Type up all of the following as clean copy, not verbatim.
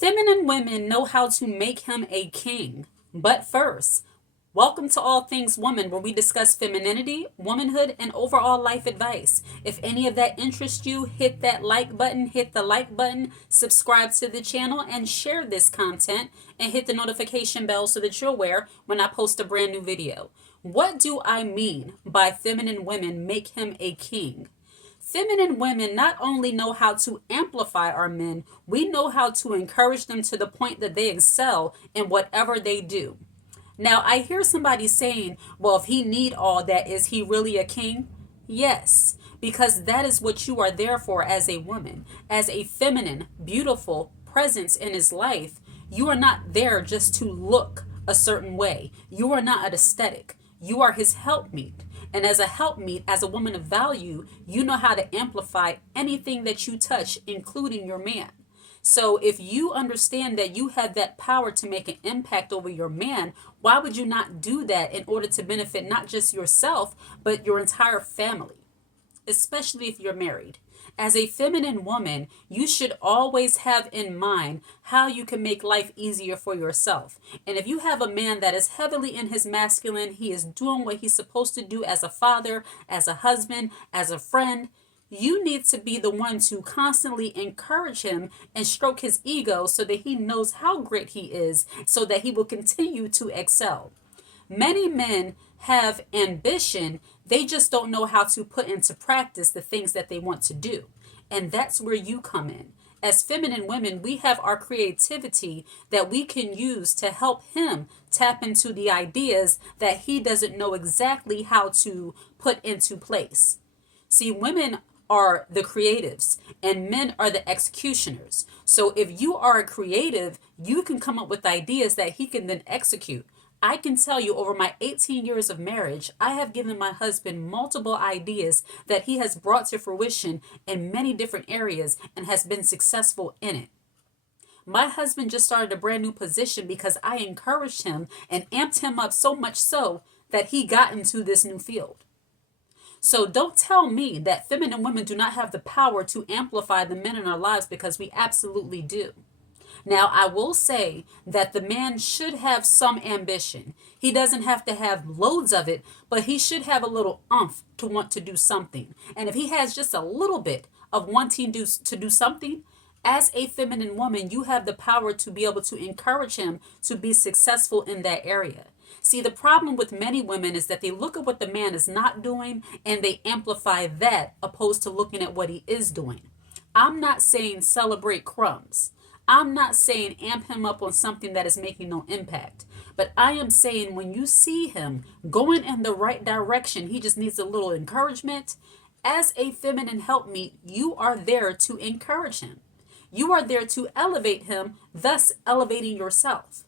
Feminine women know how to make him a king. But first, welcome to All Things Woman, where we discuss femininity, womanhood, and overall life advice. If any of that interests you, hit that like button, subscribe to the channel, and share this content, and hit the notification bell so that you're aware when I post a brand new video. What do I mean by feminine women make him a king? Feminine women not only know how to amplify our men, we know how to encourage them to the point that they excel in whatever they do. Now, I hear somebody saying, well, if he need all that, is he really a king? Yes, because that is what you are there for as a woman. As a feminine, beautiful presence in his life, you are not there just to look a certain way. You are not an aesthetic. You are his helpmeet. And as a helpmeet, as a woman of value, you know how to amplify anything that you touch, including your man. So if you understand that you have that power to make an impact over your man, why would you not do that in order to benefit not just yourself, but your entire family, especially if you're married? As a feminine woman, you should always have in mind how you can make life easier for yourself. And if you have a man that is heavily in his masculine, he is doing what he's supposed to do as a father, as a husband, as a friend, you need to be the one to constantly encourage him and stroke his ego so that he knows how great he is, so that he will continue to excel. Many men have ambition, they just don't know how to put into practice the things that they want to do. And that's where you come in. As feminine women, we have our creativity that we can use to help him tap into the ideas that he doesn't know exactly how to put into place. See, women are the creatives and men are the executioners. So if you are a creative, you can come up with ideas that he can then execute. I can tell you, over my 18 years of marriage, I have given my husband multiple ideas that he has brought to fruition in many different areas and has been successful in it. My husband just started a brand new position because I encouraged him and amped him up so much so that he got into this new field. So don't tell me that feminine women do not have the power to amplify the men in our lives, because we absolutely do. Now, I will say that the man should have some ambition. He doesn't have to have loads of it, but he should have a little oomph to want to do something. And if he has just a little bit of wanting to do something, as a feminine woman, you have the power to be able to encourage him to be successful in that area. See, the problem with many women is that they look at what the man is not doing and they amplify that opposed to looking at what he is doing. I'm not saying celebrate crumbs. I'm not saying amp him up on something that is making no impact. But I am saying when you see him going in the right direction, he just needs a little encouragement. As a feminine helpmeet, you are there to encourage him. You are there to elevate him, thus elevating yourself.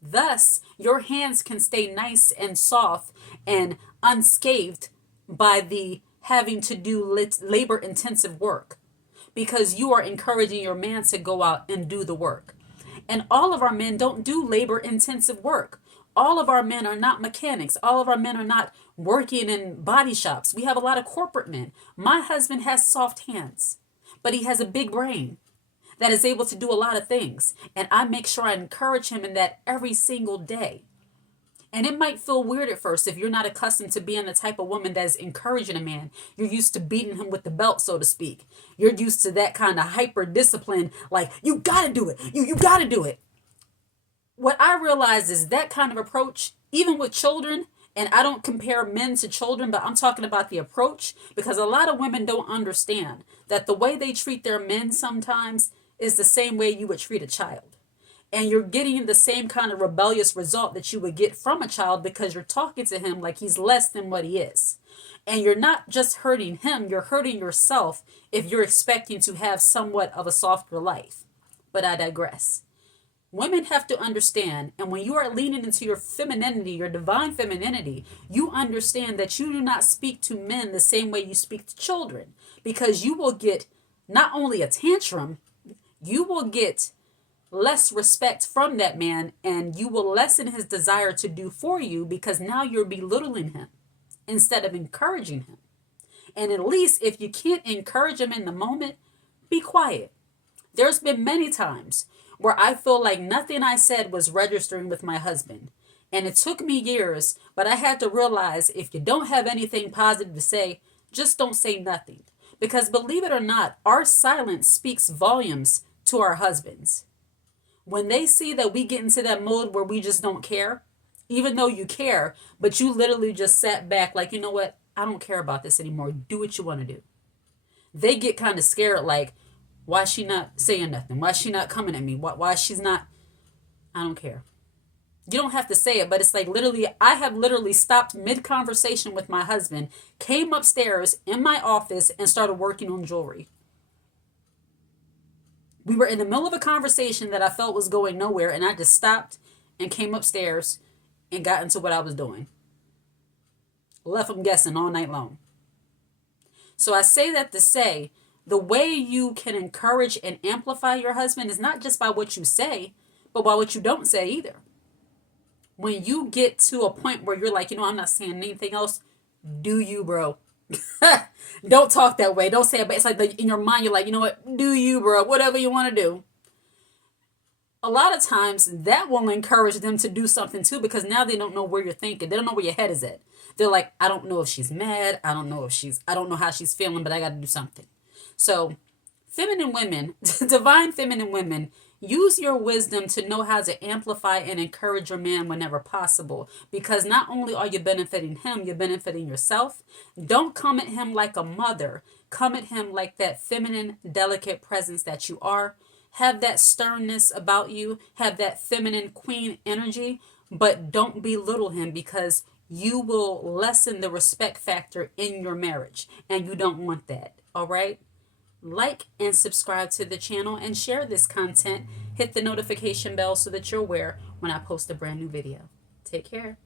Thus, your hands can stay nice and soft and unscathed by the having to do labor-intensive work, because you are encouraging your man to go out and do the work. And all of our men don't do labor-intensive work. All of our men are not mechanics. All of our men are not working in body shops. We have a lot of corporate men. My husband has soft hands, but he has a big brain that is able to do a lot of things. And I make sure I encourage him in that every single day. And it might feel weird at first if you're not accustomed to being the type of woman that is encouraging a man. You're used to beating him with the belt, so to speak. You're used to that kind of hyper discipline, like, you gotta do it. You gotta do it. What I realize is that kind of approach, even with children, and I don't compare men to children, but I'm talking about the approach, because a lot of women don't understand that the way they treat their men sometimes is the same way you would treat a child. And you're getting the same kind of rebellious result that you would get from a child, because you're talking to him like he's less than what he is. And you're not just hurting him, you're hurting yourself if you're expecting to have somewhat of a softer life. But I digress. Women have to understand, and when you are leaning into your femininity, your divine femininity, you understand that you do not speak to men the same way you speak to children, because you will get not only a tantrum, you will get less respect from that man, and you will lessen his desire to do for you, because now you're belittling him instead of encouraging him. And at least if you can't encourage him in the moment, be quiet. There's been many times where I feel like nothing I said was registering with my husband. And it took me years, but I had to realize if you don't have anything positive to say, just don't say nothing. Because believe it or not, our silence speaks volumes to our husbands. When they see that we get into that mode where we just don't care, even though you care, but you literally just sat back like, you know what? I don't care about this anymore. Do what you want to do. They get kind of scared like, why is she not saying nothing? Why is she not coming at me? Why she's not? I don't care. You don't have to say it, but it's like literally, I have literally stopped mid-conversation with my husband, came upstairs in my office and started working on jewelry. We were in the middle of a conversation that I felt was going nowhere, and I just stopped and came upstairs and got into what I was doing. Left them guessing all night long. So I say that to say, the way you can encourage and amplify your husband is not just by what you say, but by what you don't say either. When you get to a point where you're like, you know, I'm not saying anything else, do you, bro? Don't talk that way. Don't say it, but it's like in your mind, you're like, you know what? Do you, bro? Whatever you want to do. A lot of times that will encourage them to do something too, because now they don't know where you're thinking. They don't know where your head is at. They're like, I don't know if she's mad. I don't know how she's feeling, but I got to do something. So feminine women, divine feminine women, use your wisdom to know how to amplify and encourage your man whenever possible. Because not only are you benefiting him, you're benefiting yourself. Don't come at him like a mother. Come at him like that feminine, delicate presence that you are. Have that sternness about you. Have that feminine queen energy. But don't belittle him, because you will lessen the respect factor in your marriage. And you don't want that. All right? Like and subscribe to the channel and share this content. Hit the notification bell so that you're aware when I post a brand new video. Take care.